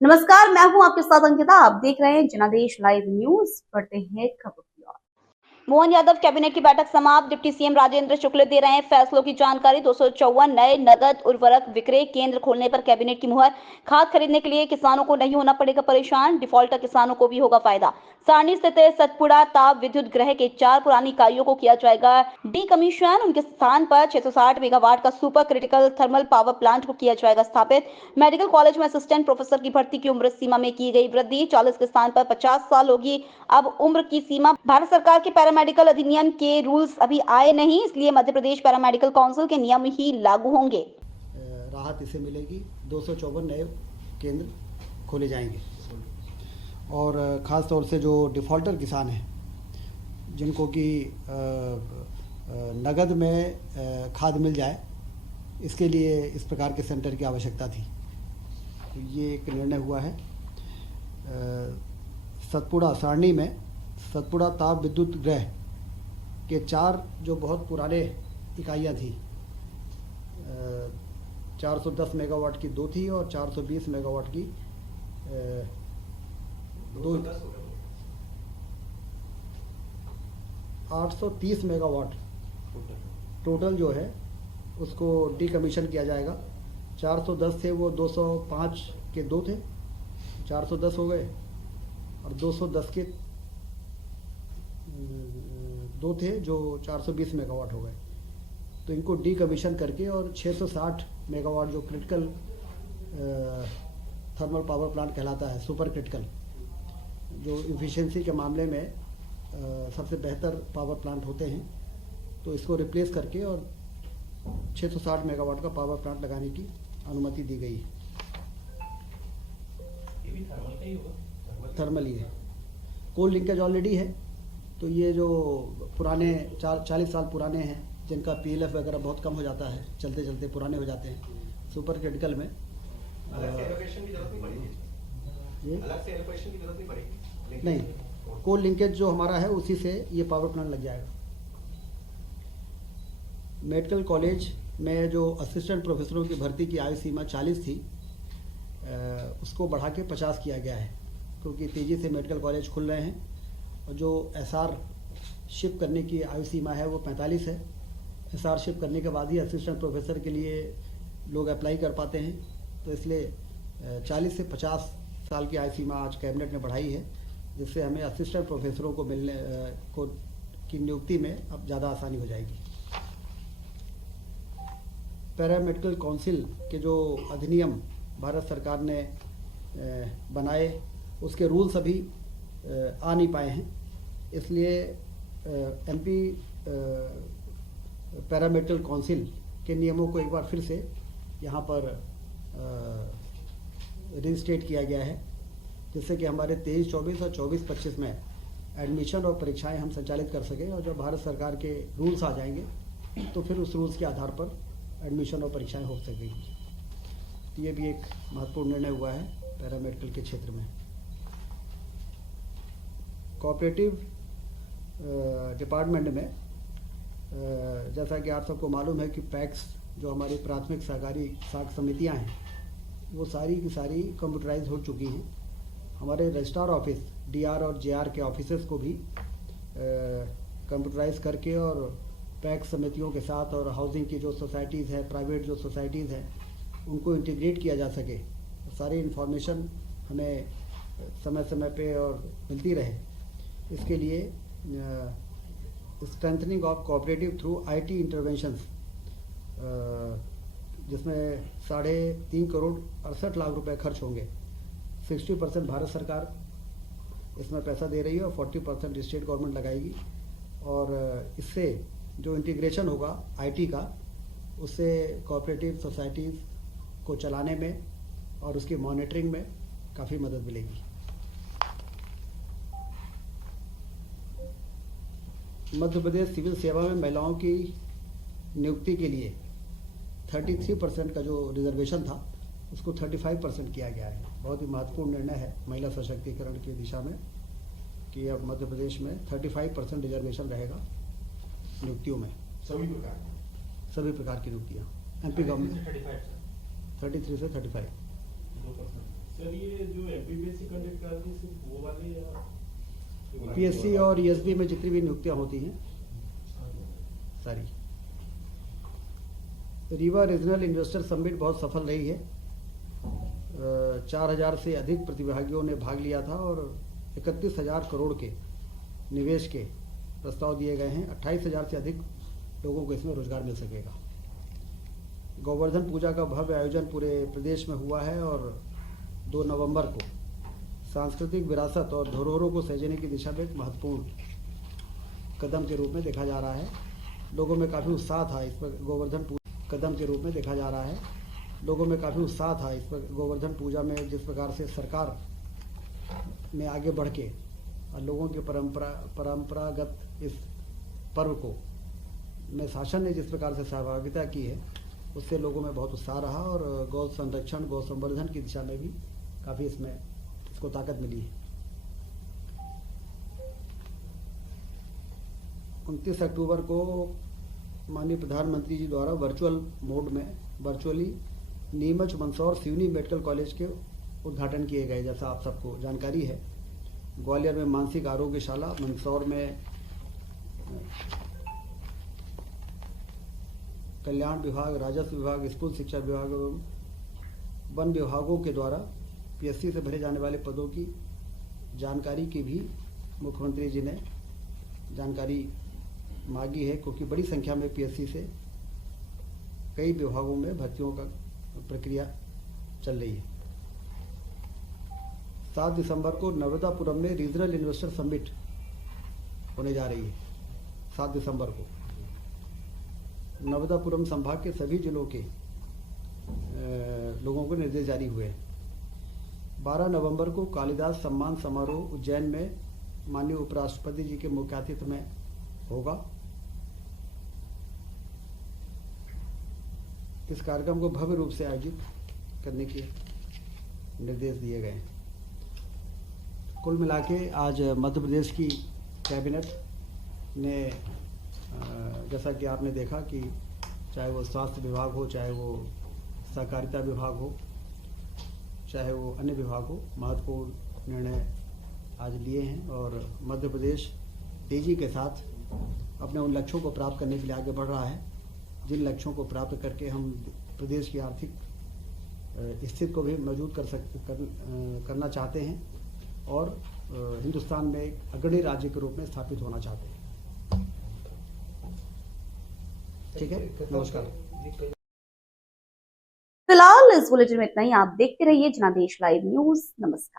नमस्कार, मैं हूं आपके साथ अंकिता। आप देख रहे हैं जनादेश लाइव न्यूज। बढ़ते हैं खबर की ओर। मोहन यादव कैबिनेट की बैठक समाप्त। डिप्टी सीएम राजेंद्र शुक्ल दे रहे हैं फैसलों की जानकारी। 254 नए नगद उर्वरक विक्रय केंद्र खोलने पर कैबिनेट की मुहर। खाद खरीदने के लिए किसानों को नहीं होना पड़ेगा परेशान। डिफॉल्टर किसानों को भी होगा फायदा। सारणी स्थित सतपुड़ा ताप विद्युत गृह के 4 पुरानी इकाइयों को किया जाएगा डीकमीशन। उनके स्थान पर 660 मेगावाट का super critical thermal power plant को किया जाएगा स्थापित। मेडिकल कॉलेज में असिस्टेंट प्रोफेसर की भर्ती की उम्र सीमा में की गई वृद्धि। 40 के स्थान पर 50 साल होगी अब उम्र की सीमा। भारत सरकार के पैरामेडिकल अधिनियम के रूल्स अभी आए नहीं, इसलिए मध्य प्रदेश पैरामेडिकल काउंसिल के नियम ही लागू होंगे। राहत इसे मिलेगी। 254 नए केंद्र खोले जाएंगे और ख़ास तौर से जो डिफ़ॉल्टर किसान हैं जिनको कि नगद में खाद मिल जाए, इसके लिए इस प्रकार के सेंटर की आवश्यकता थी। तो ये एक निर्णय हुआ है। सतपुड़ा सारणी में सतपुड़ा ताप विद्युत गृह के 4 जो बहुत पुराने इकाइयाँ थी, 410 मेगावाट की 2 थी और 420 मेगावाट की 2, 830 मेगावाट टोटल जो है उसको डीकमीशन किया जाएगा। 410 थे वो 205 के 2 थे, 410 हो गए और 210 के 2 थे जो 420 मेगावाट हो गए। तो इनको डीकमीशन करके और 660 मेगावाट जो क्रिटिकल थर्मल पावर प्लांट कहलाता है, सुपर क्रिटिकल, जो इफ़िशियंसी के मामले में सबसे बेहतर पावर प्लांट होते हैं, तो इसको रिप्लेस करके और 660 मेगावाट का पावर प्लांट लगाने की अनुमति दी गई है। ये भी थर्मल का ही होगा? थर्मल ही है। कोल लिंकेज ऑलरेडी है। तो ये जो पुराने 40 साल पुराने हैं जिनका पीएलएफ वगैरह बहुत कम हो जाता है, चलते चलते पुराने हो जाते हैं, सुपर क्रिटिकल में अलग से एलोकेशन की जरूरत नहीं पड़ेगी। ये अलग से एलोकेशन की जरूरत नहीं पड़ेगी। नहीं, कोल लिंकेज जो हमारा है उसी से ये पावर प्लांट लग जाएगा। मेडिकल कॉलेज में जो असिस्टेंट प्रोफेसरों की भर्ती की आयु सीमा 40 थी, उसको बढ़ा के 50 किया गया है, क्योंकि तेज़ी से मेडिकल कॉलेज खुल रहे हैं। और जो एसआर शिप करने की आयु सीमा है वो 45 है। एसआर शिप करने के बाद ही असिस्टेंट प्रोफेसर के लिए लोग अप्लाई कर पाते हैं, तो इसलिए 40 से 50 साल की आयु सीमा आज कैबिनेट ने बढ़ाई है, जिससे हमें असिस्टेंट प्रोफेसरों को मिलने की नियुक्ति में अब ज़्यादा आसानी हो जाएगी। पैरामेडिकल काउंसिल के जो अधिनियम भारत सरकार ने बनाए, उसके रूल्स अभी आ नहीं पाए हैं, इसलिए एमपी पैरामेडिकल काउंसिल के नियमों को एक बार फिर से यहाँ पर रिस्टेट किया गया है, जिससे कि हमारे 23-24 और 24-25 में एडमिशन और परीक्षाएं हम संचालित कर सकें। और जब भारत सरकार के रूल्स आ जाएंगे तो फिर उस रूल्स के आधार पर एडमिशन और परीक्षाएं हो सकेंगी। तो ये भी एक महत्वपूर्ण निर्णय हुआ है पैरामेडिकल के क्षेत्र में। कोऑपरेटिव डिपार्टमेंट में जैसा कि आप सबको मालूम है कि पैक्स जो हमारी प्राथमिक सहकारी साख समितियां हैं, वो सारी की सारी कंप्यूटराइज हो चुकी हैं। हमारे रजिस्ट्रार ऑफिस डीआर और जेआर के ऑफिसेस को भी कंप्यूटराइज करके और पैक्स समितियों के साथ और हाउसिंग की जो सोसाइटीज़ हैं, प्राइवेट जो सोसाइटीज़ हैं, उनको इंटीग्रेट किया जा सके, सारी इन्फॉर्मेशन हमें समय समय पे और मिलती रहे। इसके लिए strengthening of cooperative through IT interventions, जिसमें 3.5 करोड़ 68 लाख रुपए खर्च होंगे। 60% भारत सरकार इसमें पैसा दे रही है और 40% स्टेट गवर्नमेंट लगाएगी। और इससे जो इंटीग्रेशन होगा आईटी का, उससे कोऑपरेटिव सोसाइटीज़ को चलाने में और उसकी मॉनिटरिंग में काफ़ी मदद मिलेगी। मध्य प्रदेश सिविल सेवा में महिलाओं की नियुक्ति के लिए 33% का जो रिजर्वेशन था उसको 35% किया गया है। बहुत ही महत्वपूर्ण निर्णय है महिला सशक्तिकरण की दिशा में कि अब मध्य प्रदेश में 35% रिजर्वेशन रहेगा नियुक्तियों में, सभी प्रकार की नियुक्तियाँ। एमपी गवर्नमेंट 33 से 35। सर ये जो यूपीएससी कंडक्ट करती सिर्फ वो वाले या पीएससी और ईएसबी में जितनी भी नियुक्तियां होती हैं सारी। रीवा रीजनल इन्वेस्टर समिट बहुत सफल रही है। 4000 से अधिक प्रतिभागियों ने भाग लिया था और 31,000 करोड़ के निवेश के प्रस्ताव दिए गए हैं। 28,000 से अधिक लोगों को इसमें रोजगार मिल सकेगा। गोवर्धन पूजा का भव्य आयोजन पूरे प्रदेश में हुआ है और 2 नवंबर को सांस्कृतिक विरासत और धरोहरों को सहेजने की दिशा में एक महत्वपूर्ण कदम के रूप में देखा जा रहा है। लोगों में काफ़ी उत्साह था इस पर गोवर्धन कदम के रूप में देखा जा रहा है। लोगों में काफ़ी उत्साह था इस पर गोवर्धन पूजा में। जिस प्रकार से सरकार ने आगे बढ़ के और लोगों के परंपरागत इस पर्व को में शासन ने जिस प्रकार से सहभागिता की है, उससे लोगों में बहुत उत्साह रहा और गौ संरक्षण गौ संवर्धन की दिशा में भी काफ़ी इसमें इसको ताकत मिली है। 29 अक्टूबर को माननीय प्रधानमंत्री जी द्वारा virtually Neemuch Mandsaur Seoni medical college के उद्घाटन किए गए। जैसा आप सबको जानकारी है, ग्वालियर में मानसिक आरोग्यशाला, मंदसौर में कल्याण विभाग, राजस्व विभाग, स्कूल शिक्षा विभाग एवं वन विभागों के द्वारा पीएससी से भरे जाने वाले पदों की जानकारी की भी मुख्यमंत्री जी ने जानकारी मांगी है, क्योंकि बड़ी संख्या में पीएससी से कई विभागों में भर्तियों का प्रक्रिया चल रही है। 7 दिसंबर को नर्मदापुरम में रीजनल इन्वेस्टर समिट होने जा रही है। 7 दिसंबर को नर्मदापुरम संभाग के सभी जिलों के लोगों को निर्देश जारी हुए हैं। 12 नवंबर को कालिदास सम्मान समारोह उज्जैन में माननीय उपराष्ट्रपति जी के मुख्य आतिथ्य में होगा। इस कार्यक्रम को भव्य रूप से आयोजित करने के निर्देश दिए गए हैं। कुल मिला के आज मध्य प्रदेश की कैबिनेट ने जैसा कि आपने देखा कि चाहे वो स्वास्थ्य विभाग हो, चाहे वो सहकारिता विभाग हो, चाहे वो अन्य विभाग हो, महत्वपूर्ण निर्णय आज लिए हैं और मध्य प्रदेश तेजी के साथ अपने उन लक्ष्यों को प्राप्त करने के लिए आगे बढ़ रहा है, जिन लक्ष्यों को प्राप्त करके हम प्रदेश की आर्थिक स्थिति को भी मजबूत करना चाहते हैं और हिंदुस्तान में एक अग्रणी राज्य के रूप में स्थापित होना चाहते हैं। ठीक है, नमस्कार। फिलहाल इस बुलेटिन में इतना ही। आप देखते रहिए जनादेश लाइव न्यूज। नमस्कार।